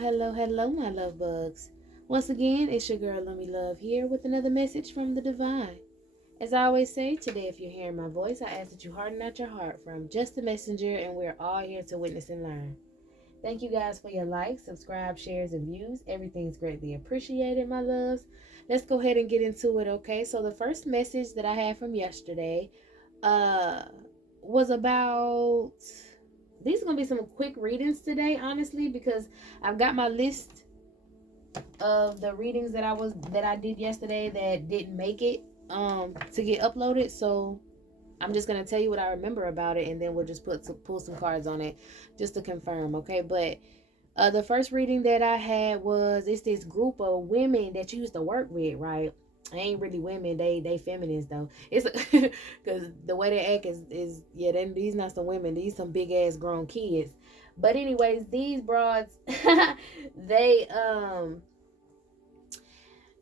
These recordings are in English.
Hello, my love bugs. Once again, it's your girl, Lumi Love, here with another message from the divine. As I always say, today, if you're hearing my voice, I ask that you harden not your heart from just a messenger, and we're all here to witness and learn. Thank you guys for your likes, subscribe, shares, and views. Everything's greatly appreciated, my loves. Let's go ahead and get into it, okay? So, the first message that I had from yesterday uh, was about these are gonna be some quick readings today, honestly, because I've got my list of the readings that I did yesterday that didn't make it to get uploaded. So I'm just gonna tell you what I remember about it, and then we'll just pull some cards on it just to confirm, okay? But the first reading that I had was it's this group of women that you used to work with, right? They ain't really women, they feminists though. It's because the way they act is yeah, these not some women, these some big ass grown kids. But anyways, these broads, they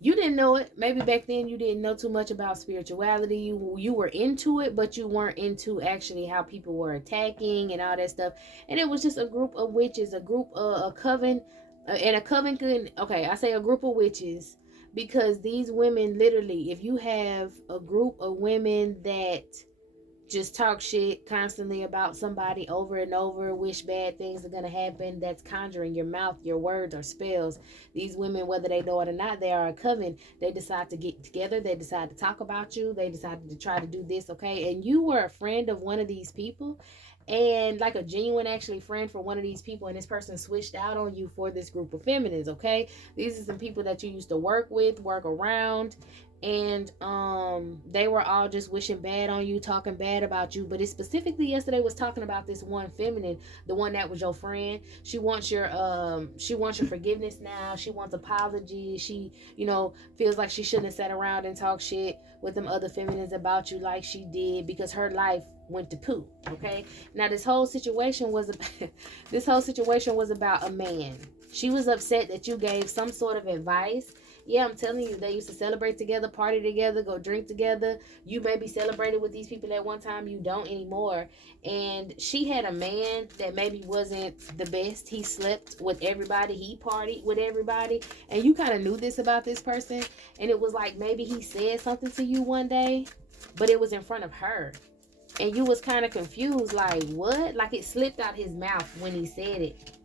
you didn't know it. Maybe back then you didn't know too much about spirituality. You were into it, but you weren't into actually how people were attacking and all that stuff. And it was just a group of witches, a group a coven, and a coven could okay. I say a group of witches because these women literally, if you have a group of women that just talk shit constantly about somebody over and over, wish bad things are gonna happen, that's conjuring your mouth, your words, or spells. These women, whether they know it or not, they are a coven. They decide to get together, they decide to talk about you, they decided to try to do this, okay? And you were a friend of one of these people, and like a genuine actually friend for one of these people, and this person switched out on you for this group of feminists, okay? These are some people that you used to work with, work around, and they were all just wishing bad on you, talking bad about you. But it specifically yesterday was talking about this one feminine, the one that was your friend. She wants your forgiveness now. She wants apology. She, feels like she shouldn't have sat around and talked shit with them other feminines about you like she did, because her life went to poo. Okay, now this whole situation was about a man. She was upset that you gave some sort of advice. Yeah, I'm telling you, they used to celebrate together, party together, go drink together. You maybe celebrated with these people at one time, you don't anymore. And she had a man that maybe wasn't the best. He slept with everybody, he partied with everybody. And you kind of knew this about this person. And it was like maybe he said something to you one day, but it was in front of her. And you was kind of confused, like, what? Like it slipped out his mouth when he said it.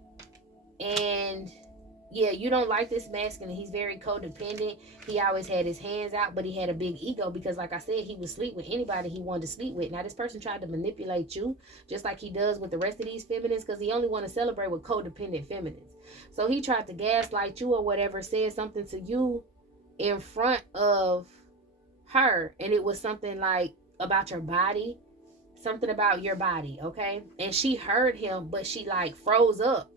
And yeah, you don't like this masculine. He's very codependent. He always had his hands out, but he had a big ego because, like I said, he would sleep with anybody he wanted to sleep with. Now, this person tried to manipulate you just like he does with the rest of these feminists, because he only want to celebrate with codependent feminists. So he tried to gaslight you or whatever, said something to you in front of her, and it was something like about your body, something about your body, okay? And she heard him, but she like froze up,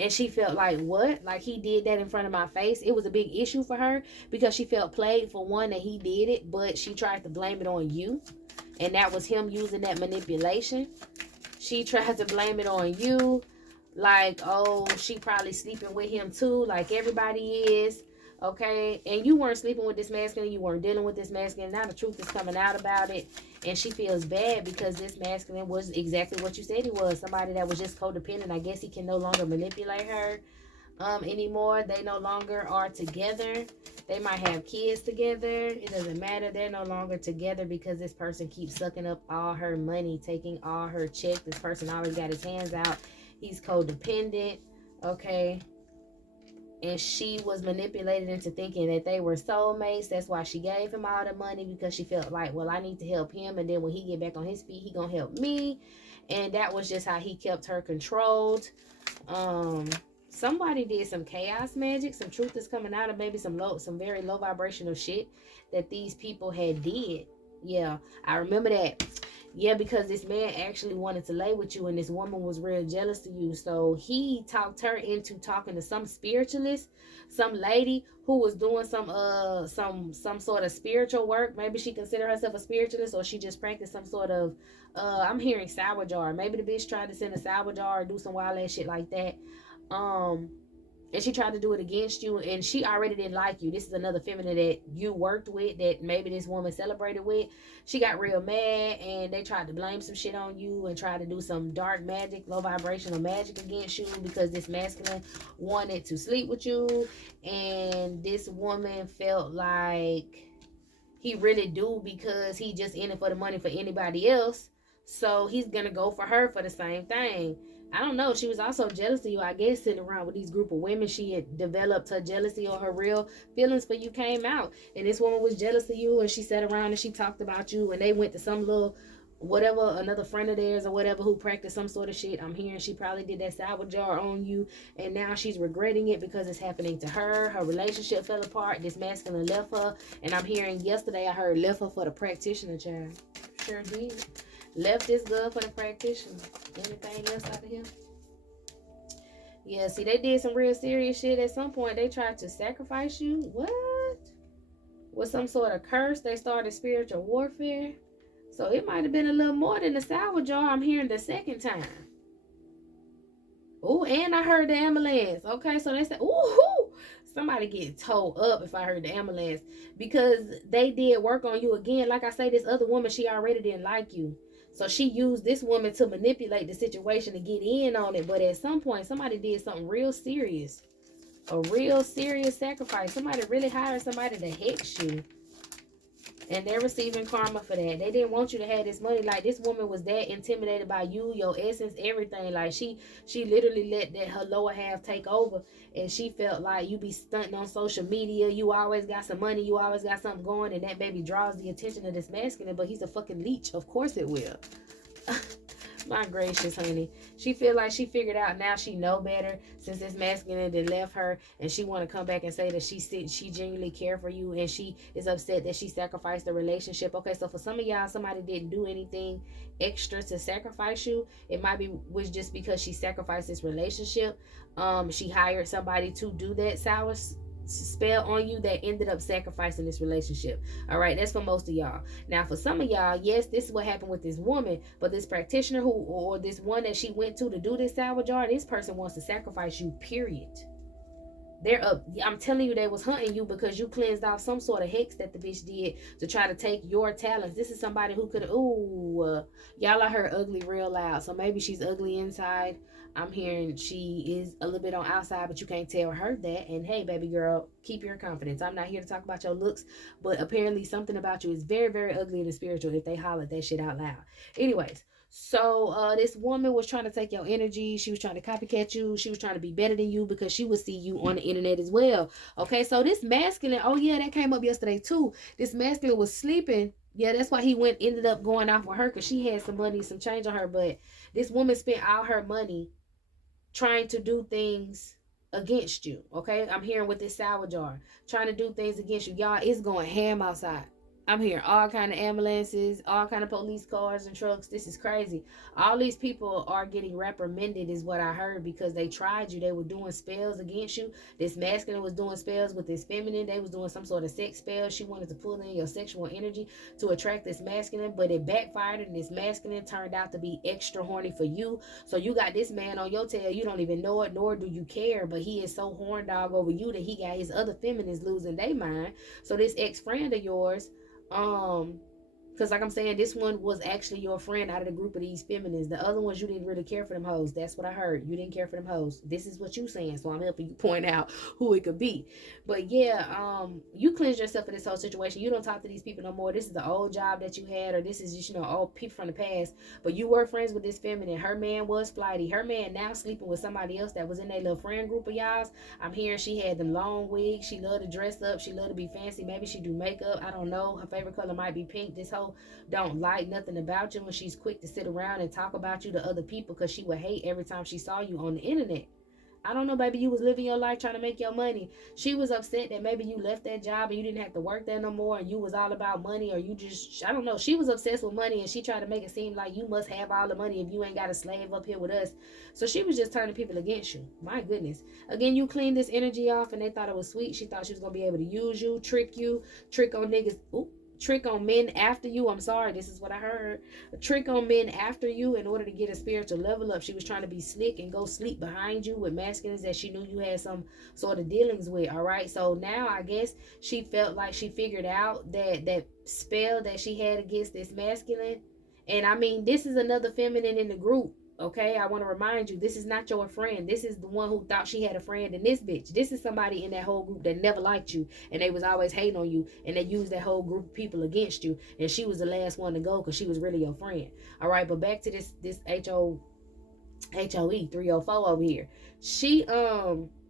and she felt like, what? Like he did that in front of my face? It was a big issue for her because she felt played, for one, that he did it, but she tried to blame it on you, and that was him using that manipulation. She tried to blame it on you, like, oh, she probably sleeping with him too, like everybody is, okay? And you weren't sleeping with this masculine, you weren't dealing with this masculine. Now the truth is coming out about it, and she feels bad because this masculine was exactly what you said he was, somebody that was just codependent. I guess he can no longer manipulate her anymore. They no longer are together. They might have kids together. It doesn't matter. They're no longer together because this person keeps sucking up all her money, taking all her check. This person always got his hands out. He's codependent, okay? And she was manipulated into thinking that they were soulmates. That's why she gave him all the money, because she felt like, well, I need to help him, and then when he get back on his feet, he gonna help me. And that was just how he kept her controlled. um Somebody did some chaos magic. Some truth is coming out of maybe some very low vibrational shit that these people had did. Yeah, I remember that. Yeah, because this man actually wanted to lay with you, and this woman was real jealous of you. So he talked her into talking to some spiritualist, some lady who was doing some sort of spiritual work. Maybe she considered herself a spiritualist, or she just practiced some sort of I'm hearing sour jar. Maybe the bitch tried to send a sour jar or do some wild ass shit like that. Um And she tried to do it against you, and she already didn't like you. This is another feminine that you worked with, that maybe this woman celebrated with. She got real mad, and they tried to blame some shit on you and tried to do some dark magic, low vibrational magic against you, because this masculine wanted to sleep with you. And this woman felt like he really do, because he just in it for the money for anybody else. So he's gonna go for her for the same thing. I don't know. She was also jealous of you, I guess, sitting around with these group of women. She had developed her jealousy, or her real feelings for you came out. And this woman was jealous of you, and she sat around and she talked about you, and they went to some little whatever, another friend of theirs or whatever, who practiced some sort of shit. I'm hearing she probably did that sour jar on you, and now she's regretting it because it's happening to her. Her relationship fell apart. This masculine left her, and I'm hearing yesterday I heard left her for the practitioner, child. Sure did. Left this girl for the practitioner. Anything else out of here? Yeah, see, they did some real serious shit. At some point, they tried to sacrifice you. What? With some sort of curse, they started spiritual warfare. So it might have been a little more than the sour jar. I'm hearing the second time. Oh, and I heard the ambulance. Okay, so they said, ooh, somebody get towed up if I heard the ambulance, because they did work on you again. Like I say, this other woman, she already didn't like you. So she used this woman to manipulate the situation to get in on it. But at some point, somebody did something real serious. A real serious sacrifice. Somebody really hired somebody to hex you. And they're receiving karma for that. They didn't want you to have this money. Like, this woman was that intimidated by you, your essence, everything. Like, she literally let that her lower half take over. And she felt like you be stunting on social media. You always got some money. You always got something going. And that baby draws the attention of this masculine. But he's a fucking leech. Of course it will. My gracious, honey. She feel like she figured out now she know better, since this masculine that left her, and she want to come back and say that she genuinely care for you, and she is upset that she sacrificed the relationship. Okay, so for some of y'all, somebody didn't do anything extra to sacrifice you. It might be was just because she sacrificed this relationship. She hired somebody to do that sour spell on you that ended up sacrificing this relationship. All right, that's for most of y'all. Now for some of y'all, yes, this is what happened with this woman, but this practitioner who, or this one that she went to do this sour jar, this person wants to sacrifice you, period. They're up. I'm telling you, they was hunting you because you cleansed off some sort of hex that the bitch did to try to take your talents. This is somebody who could, y'all are her ugly real loud. So maybe she's ugly inside. I'm hearing she is a little bit on outside, but you can't tell her that. And hey, baby girl, keep your confidence. I'm not here to talk about your looks, but apparently something about you is very, very ugly in the spiritual if they hollered that shit out loud. Anyways, so this woman was trying to take your energy. She was trying to copycat you. She was trying to be better than you because she would see you on the internet as well. Okay, so this masculine, oh yeah, that came up yesterday too. This masculine was sleeping. Yeah, that's why he ended up going off with her, because she had some money, some change on her. But this woman spent all her money trying to do things against you. Okay, I'm hearing with this sour jar, trying to do things against you. Y'all, it's going ham outside. I'm hearing all kind of ambulances, all kind of police cars and trucks. This is crazy. All these people are getting reprimanded is what I heard, because they tried you. They were doing spells against you. This masculine was doing spells with this feminine. They was doing some sort of sex spell. She wanted to pull in your sexual energy to attract this masculine, but it backfired, and this masculine turned out to be extra horny for you. So you got this man on your tail. You don't even know it, nor do you care, but he is so horn dog over you that he got his other feminines losing their mind. So this ex-friend of yours, because like I'm saying, this one was actually your friend out of the group of these feminists. The other ones, you didn't really care for them hoes. That's what I heard. You didn't care for them hoes. This is what you saying, so I'm helping you point out who it could be. But yeah, you cleanse yourself of this whole situation. You don't talk to these people no more. This is the old job that you had, or this is just, old people from the past. But you were friends with this feminine. Her man was flighty. Her man now sleeping with somebody else that was in their little friend group of y'all's. I'm hearing she had them long wigs. She loved to dress up. She loved to be fancy. Maybe she do makeup. I don't know. Her favorite color might be pink. This whole don't like nothing about you, and she's quick to sit around and talk about you to other people because she would hate every time she saw you on the internet. I don't know, baby. You was living your life trying to make your money. She was upset that maybe you left that job and you didn't have to work there no more, and you was all about money, or you just, I don't know. She was obsessed with money, and she tried to make it seem like you must have all the money if you ain't got a slave up here with us. So she was just turning people against you. My goodness. Again, you cleaned this energy off, and they thought it was sweet. She thought she was going to be able to use you, trick on niggas. Ooh. trick on men after you. I'm sorry, this is what I heard. A trick on men after you in order to get a spiritual level up. She was trying to be slick and go sleep behind you with masculines that she knew you had some sort of dealings with. All right, so now I guess she felt like she figured out that spell that she had against this masculine. And I mean, this is another feminine in the group. Okay, I want to remind you, this is not your friend. This is the one who thought she had a friend in this bitch. This is somebody in that whole group that never liked you, and they was always hating on you, and they used that whole group of people against you, and she was the last one to go because she was really your friend. All right, but back to this HOE 304 over here. She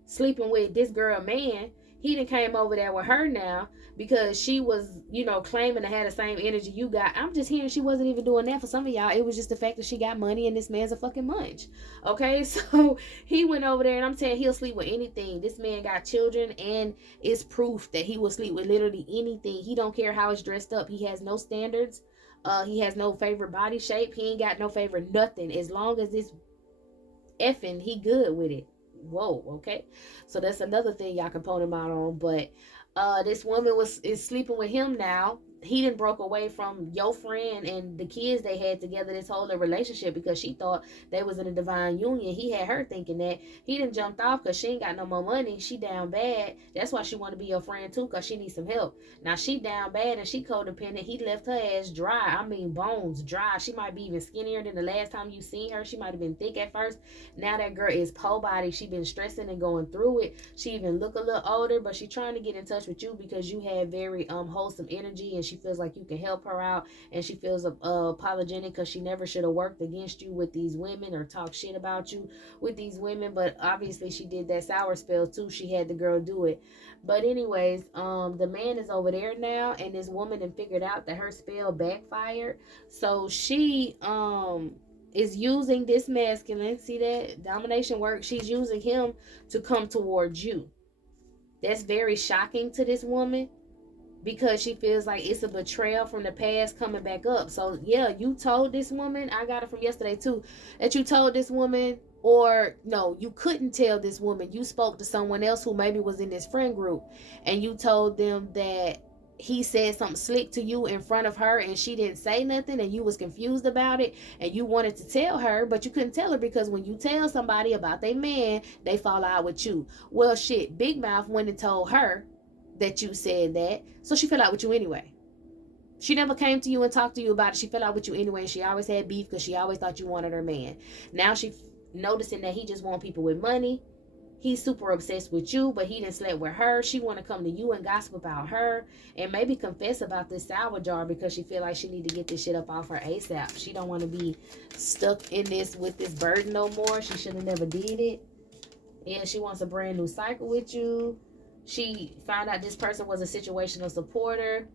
sleeping with this girl man. He done came over there with her now because she was, claiming to have the same energy you got. I'm just hearing she wasn't even doing that for some of y'all. It was just the fact that she got money and this man's a fucking munch. Okay, so he went over there, and I'm saying he'll sleep with anything. This man got children, and it's proof that he will sleep with literally anything. He don't care how it's dressed up. He has no standards. He has no favorite body shape. He ain't got no favorite nothing. As long as it's effing, he good with it. Whoa, okay. So that's another thing y'all can put him out on. But this woman is sleeping with him now. He done broke away from your friend and the kids they had together, this whole relationship, because she thought they was in a divine union. He had her thinking that. He done jumped off because she ain't got no more money. She down bad. That's why she want to be your friend too, because she needs some help. Now she down bad and she codependent. He left her ass dry. I mean, bones dry. She might be even skinnier than the last time you seen her. She might have been thick at first. Now that girl is pole body. She been stressing and going through it. She even look a little older, but she trying to get in touch with you because you have very wholesome energy, and she feels like you can help her out, and she feels apologetic because she never should have worked against you with these women or talked shit about you with these women. But obviously she did that sour spell too. She had the girl do it. But anyways, the man is over there now, and this woman had figured out that her spell backfired. So she is using this masculine. See that domination work? She's using him to come towards you. That's very shocking to this woman, because she feels like it's a betrayal from the past coming back up. So yeah, you told this woman, I got it from yesterday too, that you told this woman, or no, you couldn't tell this woman. You spoke to someone else who maybe was in this friend group, and you told them that he said something slick to you in front of her, and she didn't say nothing, and you was confused about it, and you wanted to tell her, but you couldn't tell her because when you tell somebody about their man, they fall out with you. Well, shit, Big Mouth went and told her that you said that, so she fell out with you anyway. She never came to you and talked to you about it. She fell out with you anyway, and she always had beef because she always thought you wanted her man. Now she noticing that he just want people with money. He's super obsessed with you, but he didn't slept with her. She want to come to you and gossip about her, and maybe confess about this sour jar because she feel like she need to get this shit up off her ASAP. She don't want to be stuck in this with this burden no more. She should have never did it. And she wants a brand new cycle with you. She found out this person was a situational supporter,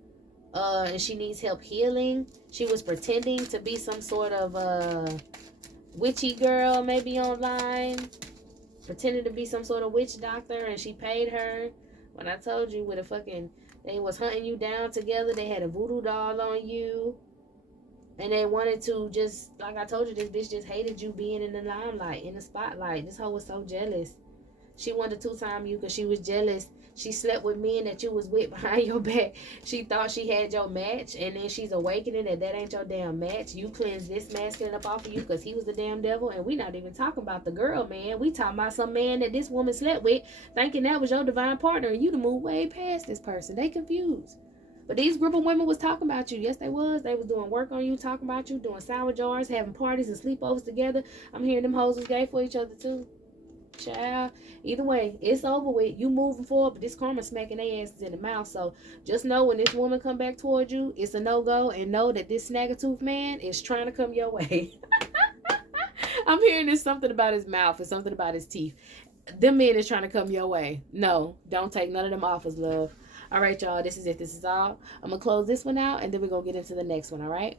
and she needs help healing. She was pretending to be some sort of witchy girl, maybe online, pretending to be some sort of witch doctor, and she paid her. When I told you with a fucking, they was hunting you down together. They had a voodoo doll on you, and they wanted to just, like I told you, this bitch just hated you being in the limelight, in the spotlight. This hoe was so jealous. She wanted to two-time you because she was jealous. She slept with men that you was with behind your back. She thought she had your match, and then she's awakening that ain't your damn match. You cleansed this masculine up off of you because he was the damn devil, and we not even talking about the girl, man. We talking about some man that this woman slept with, thinking that was your divine partner, and you to move way past this person. They confused. But these group of women was talking about you. Yes, they was. They was doing work on you, talking about you, doing sour jars, having parties and sleepovers together. I'm hearing them hoes was gay for each other, too. Child, either way, it's over with. You moving forward, but this karma smacking their asses in the mouth. So just know when this woman come back towards you, it's a no-go, and know that this snagger-tooth man is trying to come your way. I'm hearing there's something about his mouth and something about his teeth. Them men is trying to come your way. No, don't take none of them offers, love. All right, y'all, this is it. This is all. I'm going to close this one out, and then we're going to get into the next one, all right?